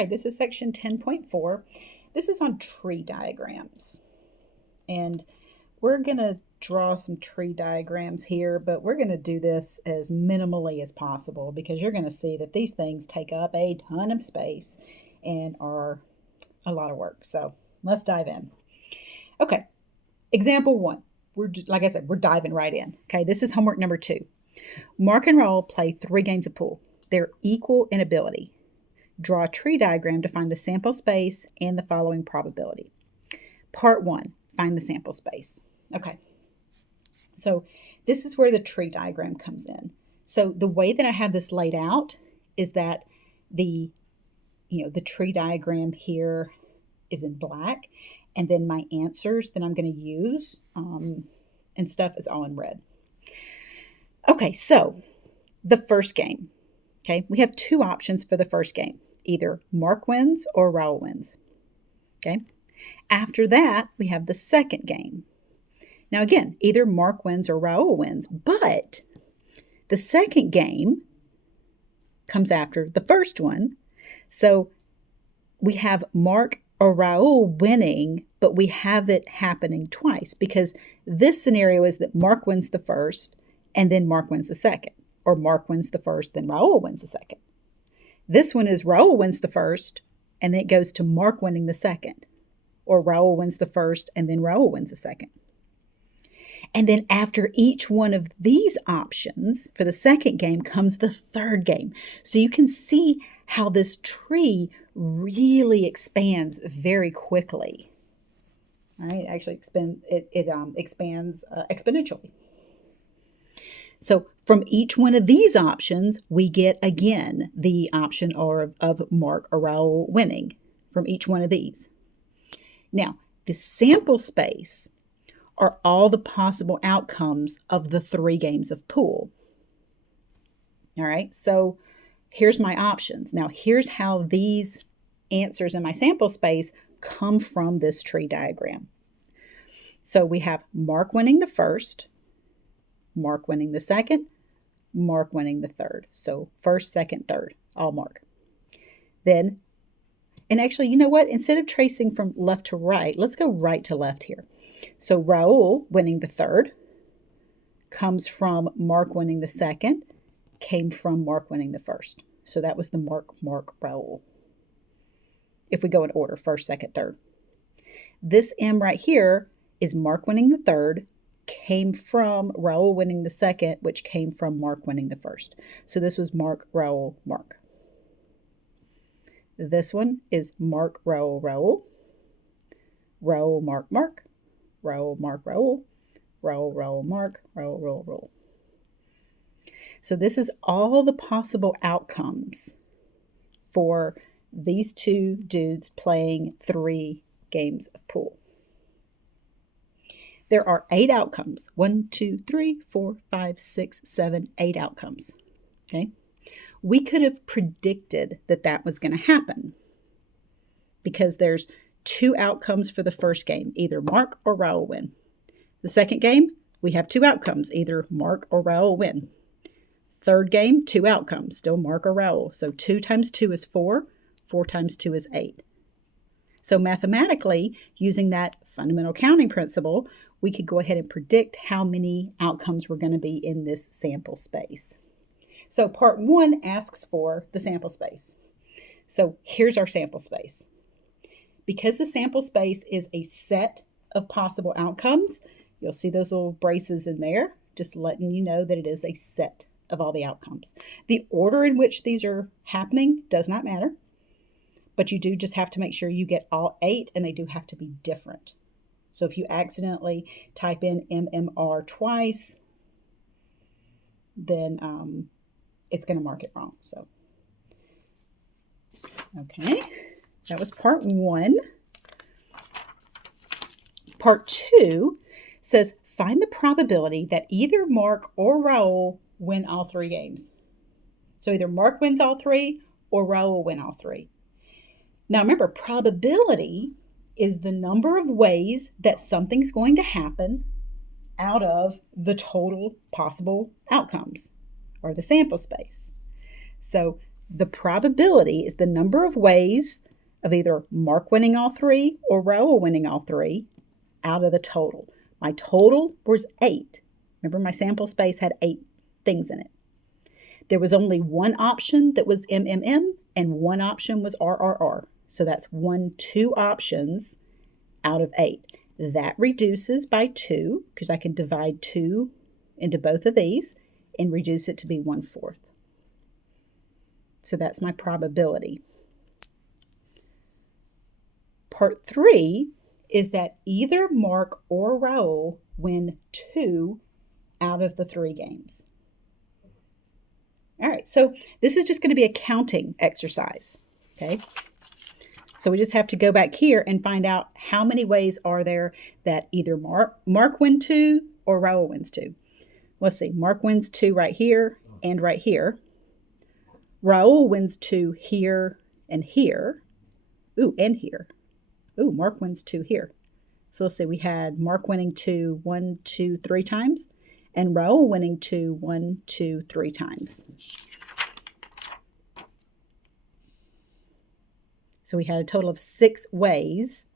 Okay, this is section 10.4. This is on tree diagrams. And we're going to draw some tree diagrams here, but we're going to do this as minimally as possible because you're going to see that these things take up a ton of space and are a lot of work. So let's dive in. Okay, example 1. Like I said, we're diving right in. Okay, this is homework number 2. Mark and Raul play 3 games of pool. They're equal in ability. Draw a tree diagram to find the sample space and the following probability. Part 1, find the sample space. Okay, so this is where the tree diagram comes in. So the way that I have this laid out is that the tree diagram here is in black, and then my answers that I'm going to use and stuff is all in red. Okay, so the first game. Okay, we have 2 options for the first game. Either Mark wins or Raul wins. Okay. After that, we have the second game. Now again, either Mark wins or Raul wins, but the second game comes after the first one. So we have Mark or Raul winning, but we have it happening twice because this scenario is that Mark wins the first and then Mark wins the second, or Mark wins the first, then Raul wins the second. This one is Raul wins the first, and then it goes to Mark winning the second. Or Raul wins the first, and then Raul wins the second. And then after each one of these options, for the second game, comes the third game. So you can see how this tree really expands very quickly. All right, actually expands exponentially. So from each one of these options, we get, again, the option of Mark or Raul winning from each one of these. Now, the sample space are all the possible outcomes of the 3 games of pool. All right, so here's my options. Now, here's how these answers in my sample space come from this tree diagram. So we have Mark winning the first, Mark winning the second, Mark winning the third. So first, second, third, all Mark. Then, and actually, you know what? Instead of tracing from left to right, let's go right to left here. So Raul winning the third comes from Mark winning the second, came from Mark winning the first. So that was the Mark, Raul. If we go in order, first, second, third. This M right here is Mark winning the third, came from Raul winning the second, which came from Mark winning the first. So this was Mark, Raul, Mark. This one is Mark, Raul, Raul. Raul, Mark, Mark. Raul, Mark, Raul. Raul, Raul, Mark. Raul, Raul, Raul. So this is all the possible outcomes for these 2 dudes playing 3 games of pool. There are 8 outcomes. 1, 2, 3, 4, 5, 6, 7, 8 outcomes. Okay. We could have predicted that was going to happen because there's 2 outcomes for the first game, either Mark or Raul win. The second game, we have 2 outcomes, either Mark or Raul win. Third game, 2 outcomes, still Mark or Raul. So 2 times 2 is 4, 4 times 2 is 8. So mathematically, using that fundamental counting principle, we could go ahead and predict how many outcomes were going to be in this sample space. So part 1 asks for the sample space. So here's our sample space. Because the sample space is a set of possible outcomes, you'll see those little braces in there, just letting you know that it is a set of all the outcomes. The order in which these are happening does not matter, but you do just have to make sure you get all 8, and they do have to be different. So if you accidentally type in MMR twice, then it's going to mark it wrong. So, okay, that was part 1. Part 2 says, find the probability that either Mark or Raul win all 3 games. So either Mark wins all 3 or Raul will win all 3. Now remember, probability is the number of ways that something's going to happen out of the total possible outcomes, or the sample space. So The probability is the number of ways of either Mark winning all three or Raul winning all three out of the total. My total was 8. Remember, my sample space had 8 things in it. There was only one option that was MMM and one option was RRR. So that's 2 options out of 8. That reduces by 2 because I can divide 2 into both of these and reduce it to be 1/4. So that's my probability. Part 3 is that either Mark or Raul win 2 out of the 3 games. All right, so this is just going to be a counting exercise, okay? So we just have to go back here and find out how many ways are there that either Mark wins 2 or Raul wins 2. Let's see, Mark wins 2 right here and right here. Raul wins 2 here and here. Ooh, and here. Ooh, Mark wins 2 here. So let's see, we had Mark winning 2, 1, 2, 3 times, and Raul winning 2, 1, 2, 3 times. So we had a total of 6 ways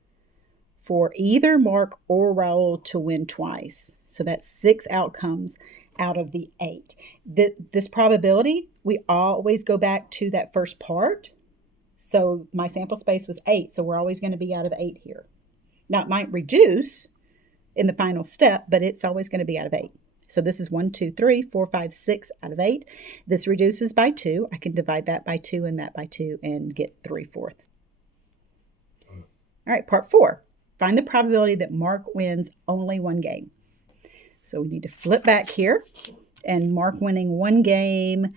for either Mark or Raul to win twice. So that's 6 outcomes out of the 8. This probability, we always go back to that first part. So my sample space was 8, so we're always going to be out of 8 here. Now it might reduce in the final step, but it's always going to be out of 8. So this is 1, 2, 3, 4, 5, 6 out of 8. This reduces by 2. I can divide that by 2 and that by 2 and get 3/4. All right, part 4. Find the probability that Mark wins only 1 game. So we need to flip back here, and Mark winning 1 game,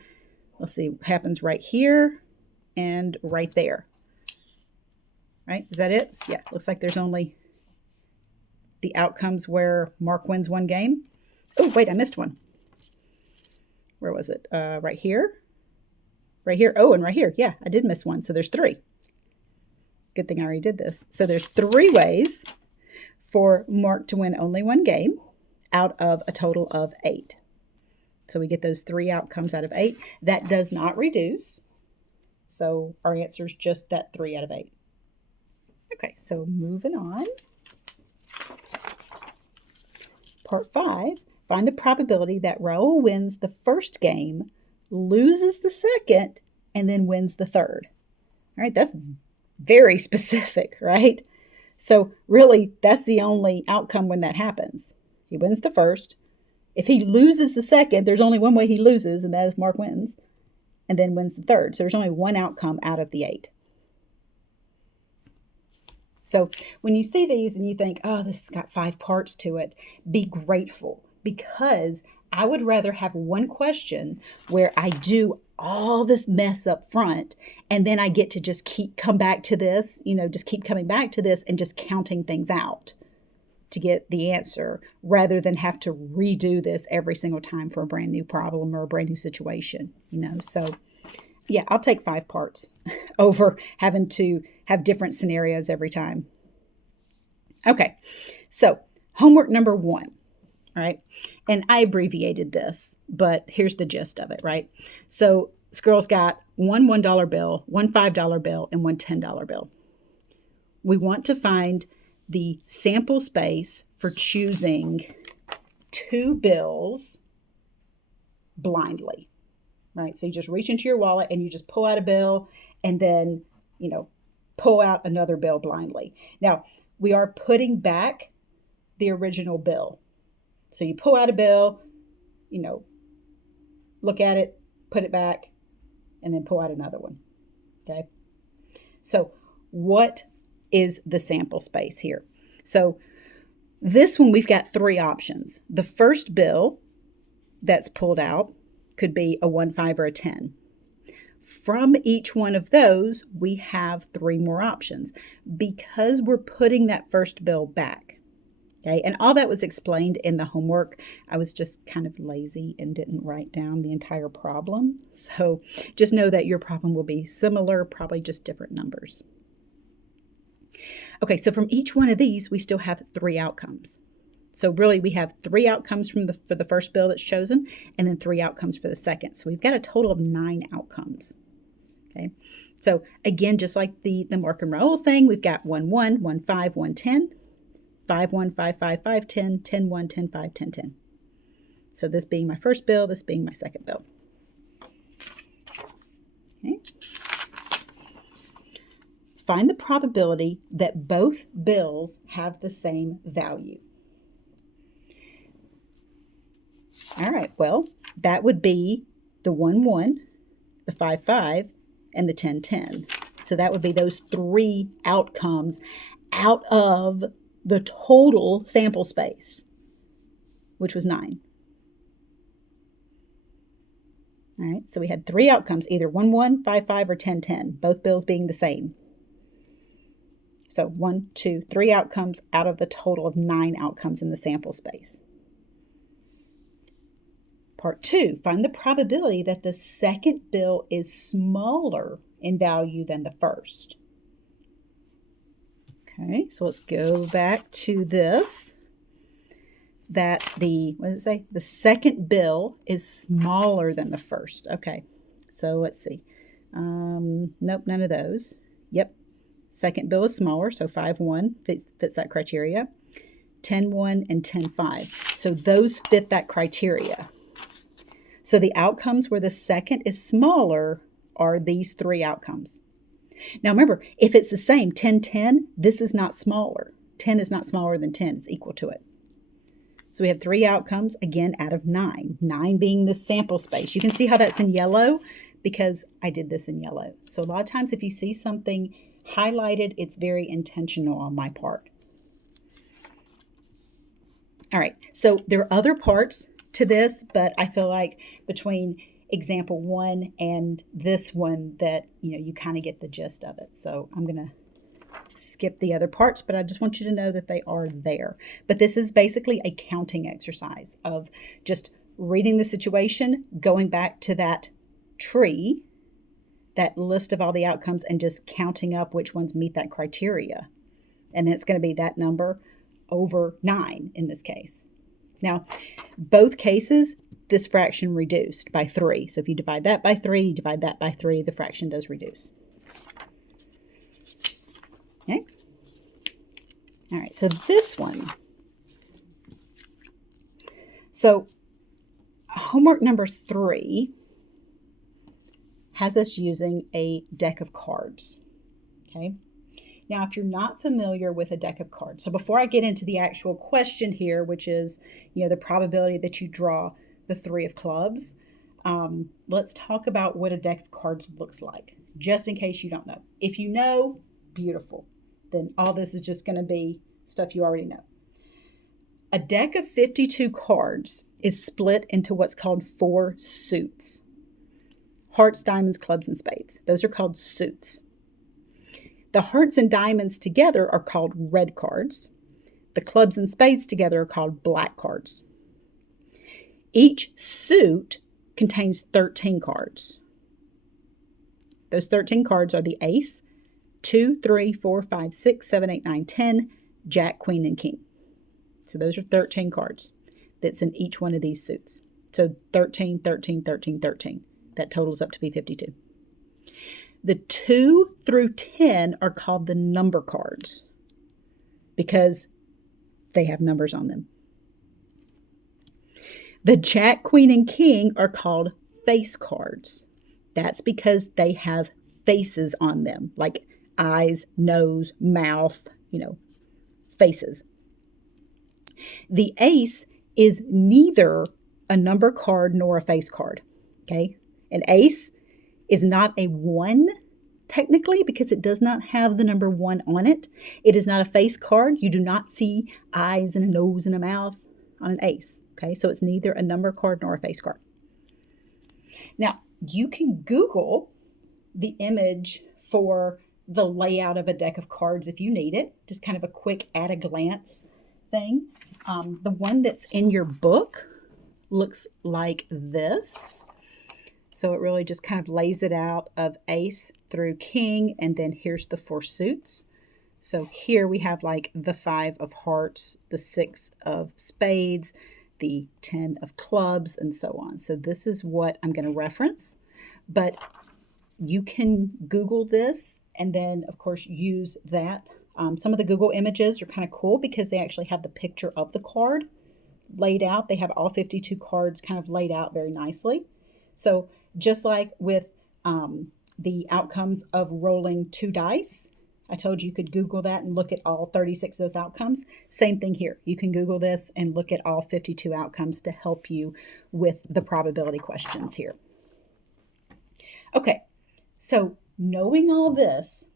let's see, happens right here and right there. Right, is that it? Yeah, looks like there's only the outcomes where Mark wins 1 game. Oh, wait, I missed one. Where was it? Right here. Right here. Oh, and right here. Yeah, I did miss one. So there's 3. Good thing I already did this. So there's 3 ways for Mark to win only 1 game out of a total of 8. So we get those 3 outcomes out of 8. That does not reduce. So our answer is just that 3 out of 8. Okay, so moving on. Part 5, find the probability that Raul wins the first game, loses the second, and then wins the third. All right, that's very specific, right? So really, that's the only outcome when that happens. He wins the first. If he loses the second, there's only one way he loses, and that is Mark wins, and then wins the third. So there's only one outcome out of the 8. So when you see these and you think, oh, this has got 5 parts to it, be grateful, because I would rather have one question where I do all this mess up front and then I get to just come back to this, just keep coming back to this and just counting things out to get the answer rather than have to redo this every single time for a brand new problem or a brand new situation, So yeah, I'll take 5 parts over having to have different scenarios every time. Okay, so homework number 1, all right? And I abbreviated this, but here's the gist of it, right? So this girl's got one $1 bill, one $5 bill, and one $10 bill. We want to find the sample space for choosing 2 bills blindly. Right? So you just reach into your wallet and you just pull out a bill and then, pull out another bill blindly. Now, we are putting back the original bill. So you pull out a bill, look at it, put it back, and then pull out another one. Okay? So what is the sample space here? So this one, we've got 3 options. The first bill that's pulled out could be a 1, 5, or a 10. From each one of those, we have 3 more options because we're putting that first bill back. Okay, and all that was explained in the homework. I was just kind of lazy and didn't write down the entire problem. So just know that your problem will be similar, probably just different numbers. Okay, so from each one of these, we still have 3 outcomes. So really, we have 3 outcomes for the first bill that's chosen, and then 3 outcomes for the second. So we've got a total of 9 outcomes. Okay. So again, just like the Mark and Raoul thing, we've got 1, 1, 1, 5, 1, 10, 5, 1, 5, 5, 5, 10, 10, 1, 10, 5, 10, 10. So this being my first bill, this being my second bill. Okay. Find the probability that both bills have the same value. All right, well, that would be the 1, 1, the 5, 5, and the 10, 10. So that would be those 3 outcomes out of the total sample space, which was 9. All right, so we had 3 outcomes, either 1, 1, 5, 5, or 10, 10, both bills being the same. So 1, 2, 3 outcomes out of the total of 9 outcomes in the sample space. Part 2, find the probability that the second bill is smaller in value than the first. Okay, so let's go back to this. That what does it say? The second bill is smaller than the first. Okay, so let's see. Nope, none of those. Yep, second bill is smaller, so 5, 1 fits that criteria. 10, 1, and 10, 5. So those fit that criteria. So the outcomes where the second is smaller are these 3 outcomes. Now remember, if it's the same, 10, 10, this is not smaller. 10 is not smaller than 10. It's equal to it. So we have 3 outcomes, again, out of 9. 9 being the sample space. You can see how that's in yellow because I did this in yellow. So a lot of times if you see something highlighted, it's very intentional on my part. All right, so there are other parts to this, but I feel like between example 1 and this one that, you kind of get the gist of it. So I'm going to skip the other parts, but I just want you to know that they are there. But this is basically a counting exercise of just reading the situation, going back to that tree, that list of all the outcomes, and just counting up which ones meet that criteria. And then it's going to be that number over 9 in this case. Now, both cases, this fraction reduced by 3. So if you divide that by 3, you divide that by 3, the fraction does reduce. Okay. All right, so this one. So homework number 3 has us using a deck of cards. Okay. Now, if you're not familiar with a deck of cards, so before I get into the actual question here, which is, the probability that you draw the 3 of clubs, let's talk about what a deck of cards looks like, just in case you don't know. If you know, beautiful. Then all this is just going to be stuff you already know. A deck of 52 cards is split into what's called 4 suits. Hearts, diamonds, clubs, and spades. Those are called suits. The hearts and diamonds together are called red cards. The clubs and spades together are called black cards. Each suit contains 13 cards. Those 13 cards are the ace, 2, 3, 4, 5, 6, 7, 8, 9, 10, jack, queen, and king. So those are 13 cards that's in each one of these suits. So 13, 13, 13, 13. That totals up to be 52. The 2 through 10 are called the number cards because they have numbers on them. The jack, queen, and king are called face cards. That's because they have faces on them, like eyes, nose, mouth, faces. The ace is neither a number card nor a face card, okay? An ace is not a 1 technically because it does not have the number 1 on it. It is not a face card. You do not see eyes and a nose and a mouth on an ace, okay? So it's neither a number card nor a face card. Now, you can Google the image for the layout of a deck of cards if you need it, just kind of a quick at a glance thing. The one that's in your book looks like this. So it really just kind of lays it out of ace through king, and then here's the 4 suits. So here we have like the 5 of hearts, the 6 of spades, the 10 of clubs, and so on. So this is what I'm going to reference. But you can Google this and then, of course, use that. Some of the Google images are kind of cool because they actually have the picture of the card laid out. They have all 52 cards kind of laid out very nicely. So just like with the outcomes of rolling 2 dice, I told you could Google that and look at all 36 of those outcomes. Same thing here. You can Google this and look at all 52 outcomes to help you with the probability questions here. Okay, so knowing all this,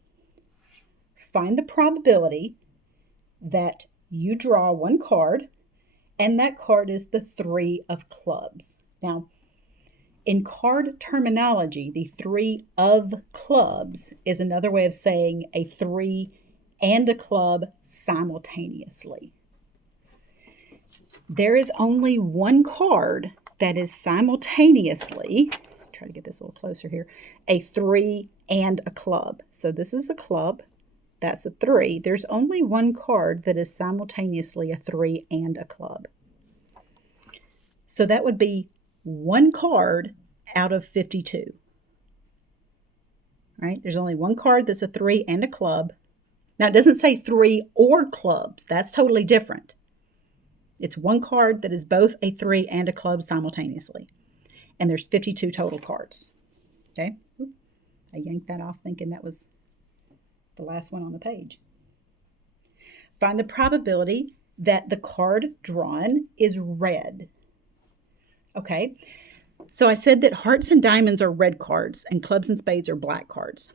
find the probability that you draw one card, and that card is the 3 of clubs. Now, in card terminology, the 3 of clubs is another way of saying a 3 and a club simultaneously. There is only one card that is simultaneously, try to get this a little closer here, a 3 and a club. So this is a club, that's a 3. There's only one card that is simultaneously a 3 and a club. So that would be one card out of 52. Right? There's only one card that's a 3 and a club. Now, it doesn't say 3 or clubs. That's totally different. It's one card that is both a 3 and a club simultaneously. And there's 52 total cards. Okay? I yanked that off thinking that was the last one on the page. Find the probability that the card drawn is red. Okay, so I said that hearts and diamonds are red cards and clubs and spades are black cards.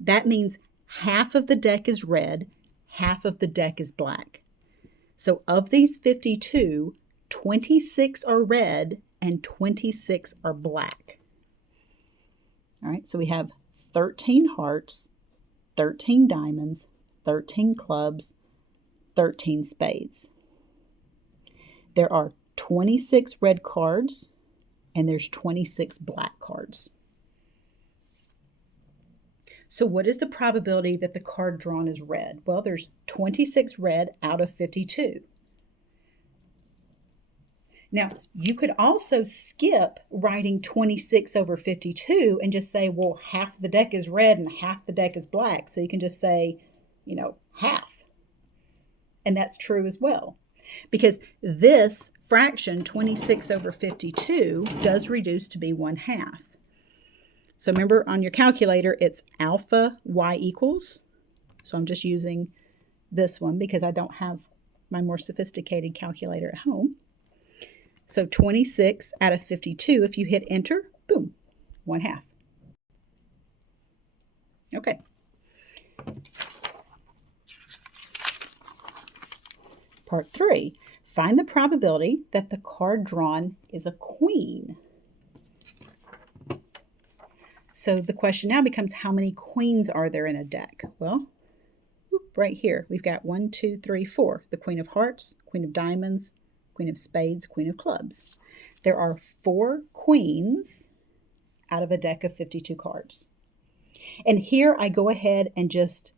That means half of the deck is red, half of the deck is black. So of these 52, 26 are red and 26 are black. All right, so we have 13 hearts, 13 diamonds, 13 clubs, 13 spades. There are 26 red cards, and there's 26 black cards. So what is the probability that the card drawn is red? Well, there's 26 red out of 52. Now, you could also skip writing 26 over 52 and just say, well, half the deck is red and half the deck is black. So you can just say, half. And that's true as well. Because this fraction, 26 over 52, does reduce to be 1/2. So remember, on your calculator, it's alpha y equals. So I'm just using this one because I don't have my more sophisticated calculator at home. So 26 out of 52, if you hit enter, boom, 1/2. Okay. Part 3, find the probability that the card drawn is a queen. So the question now becomes, how many queens are there in a deck? Well, right here, we've got 1, 2, 3, 4. The queen of hearts, queen of diamonds, queen of spades, queen of clubs. There are 4 queens out of a deck of 52 cards. And here I go ahead and just,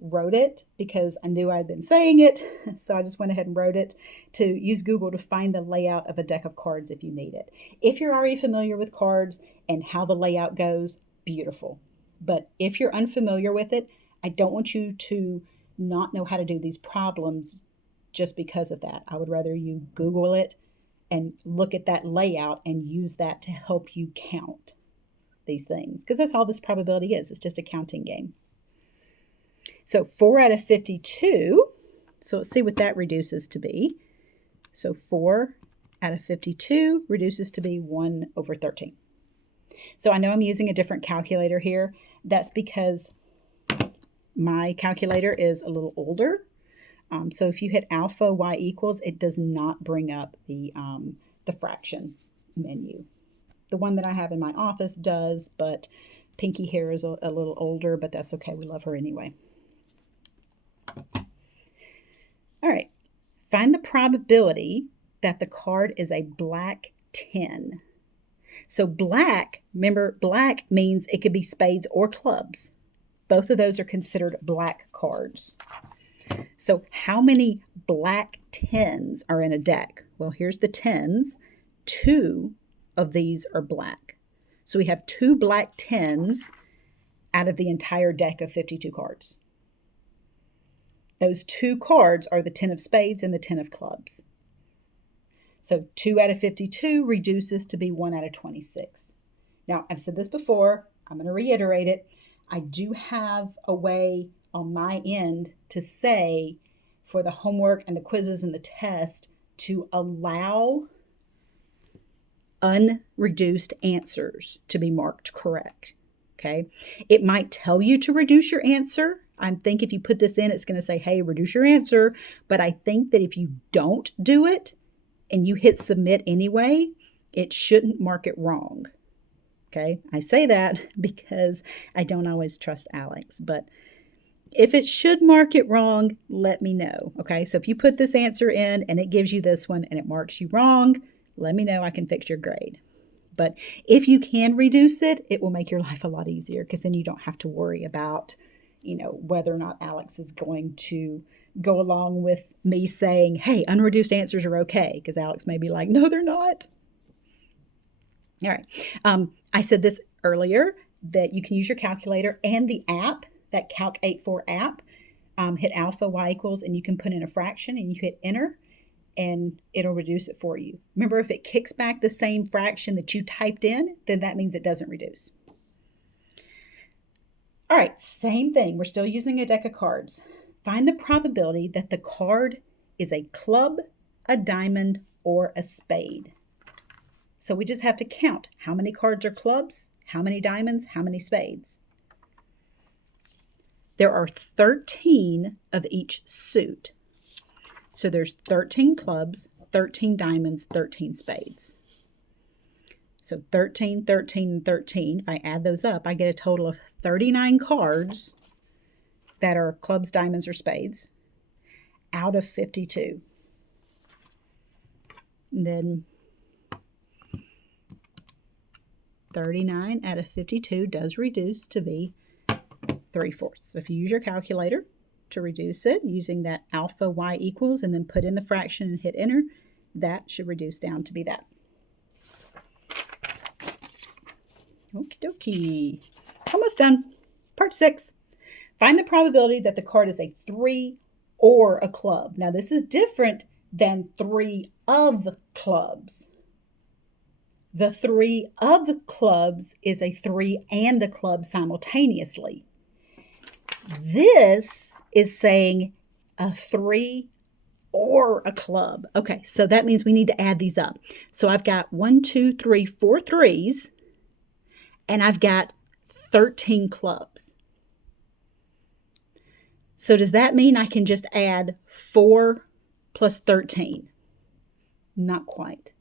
wrote it because I knew I'd been saying it. So I just went ahead and wrote it to use Google to find the layout of a deck of cards if you need it. If you're already familiar with cards and how the layout goes, beautiful. But if you're unfamiliar with it, I don't want you to not know how to do these problems just because of that. I would rather you Google it and look at that layout and use that to help you count these things, because that's all this probability is. It's just a counting game. So 4 out of 52, so let's see what that reduces to be. So 4 out of 52 reduces to be 1 over 13. So I know I'm using a different calculator here. That's because my calculator is a little older. So if you hit alpha y equals, it does not bring up the fraction menu. The one that I have in my office does, but Pinky here is a little older, but that's okay. We love her anyway. All right, find the probability that the card is a black 10. So black, remember, black means it could be spades or clubs. Both of those are considered black cards. So how many black 10s are in a deck? Well, here's the 10s. 2 of these are black. So we have 2 black 10s out of the entire deck of 52 cards. Those 2 cards are the 10 of spades and the 10 of clubs. So 2 out of 52 reduces to be 1 out of 26. Now, I've said this before. I'm going to reiterate it. I do have a way on my end to say for the homework and the quizzes and the test to allow unreduced answers to be marked correct. Okay. It might tell you to reduce your answer. I think if you put this in, it's going to say, hey, reduce your answer. But I think that if you don't do it and you hit submit anyway, it shouldn't mark it wrong. Okay. I say that because I don't always trust Alex, but if it should mark it wrong, let me know. Okay. So if you put this answer in and it gives you this one and it marks you wrong, let me know. I can fix your grade. But if you can reduce it, it will make your life a lot easier because then you don't have to worry about, whether or not Alex is going to go along with me saying, hey, unreduced answers are okay. Because Alex may be like, no, they're not. All right. I said this earlier that you can use your calculator and the app, that Calc84 app, hit alpha y equals, and you can put in a fraction and you hit enter and it'll reduce it for you. Remember, if it kicks back the same fraction that you typed in, then that means it doesn't reduce. All right, same thing. We're still using a deck of cards. Find the probability that the card is a club, a diamond, or a spade. So we just have to count how many cards are clubs, how many diamonds, how many spades. There are 13 of each suit. So there's 13 clubs, 13 diamonds, 13 spades. So 13, 13, and 13. If I add those up, I get a total of 39 cards that are clubs, diamonds, or spades out of 52. And then 39 out of 52 does reduce to be 3/4. So if you use your calculator to reduce it using that alpha y equals and then put in the fraction and hit enter, that should reduce down to be that. Okie dokie. Almost done. Part 6. Find the probability that the card is a 3 or a club. Now this is different than 3 of clubs. The 3 of clubs is a 3 and a club simultaneously. This is saying a 3 or a club. Okay, so that means we need to add these up. So I've got 1, 2, 3, 4 threes, and I've got 13 clubs. So does that mean I can just add 4 plus 13? Not quite.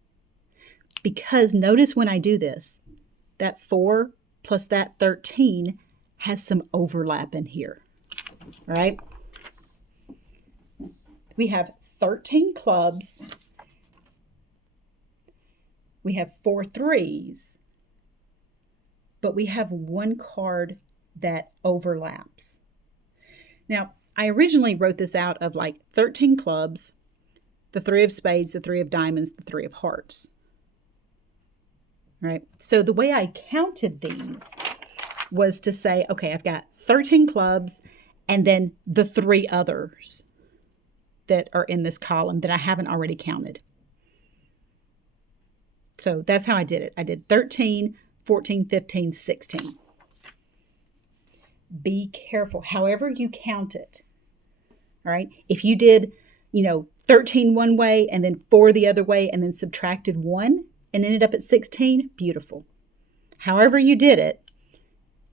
Because notice when I do this, that 4 plus that 13 has some overlap in here, right? We have 13 clubs. We have 4 threes, but we have 1 card that overlaps. Now, I originally wrote this out of like 13 clubs, the 3 of spades, the 3 of diamonds, the 3 of hearts. Right? So the way I counted these was to say, okay, I've got 13 clubs and then the 3 others that are in this column that I haven't already counted. So that's how I did it. I did 13, 14, 15, 16. Be careful, however you count it. All right. If you did, 13 one way and then 4 the other way and then subtracted 1 and ended up at 16, beautiful. However you did it,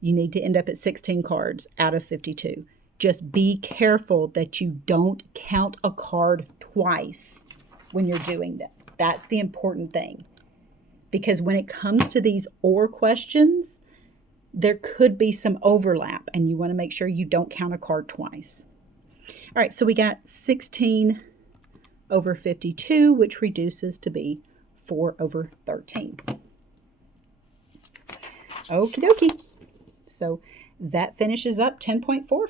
you need to end up at 16 cards out of 52. Just be careful that you don't count a card twice when you're doing that. That's the important thing. Because when it comes to these or questions, there could be some overlap and you want to make sure you don't count a card twice. All right, so we got 16 over 52, which reduces to be 4 over 13. Okie dokie. So that finishes up 10.4 for us.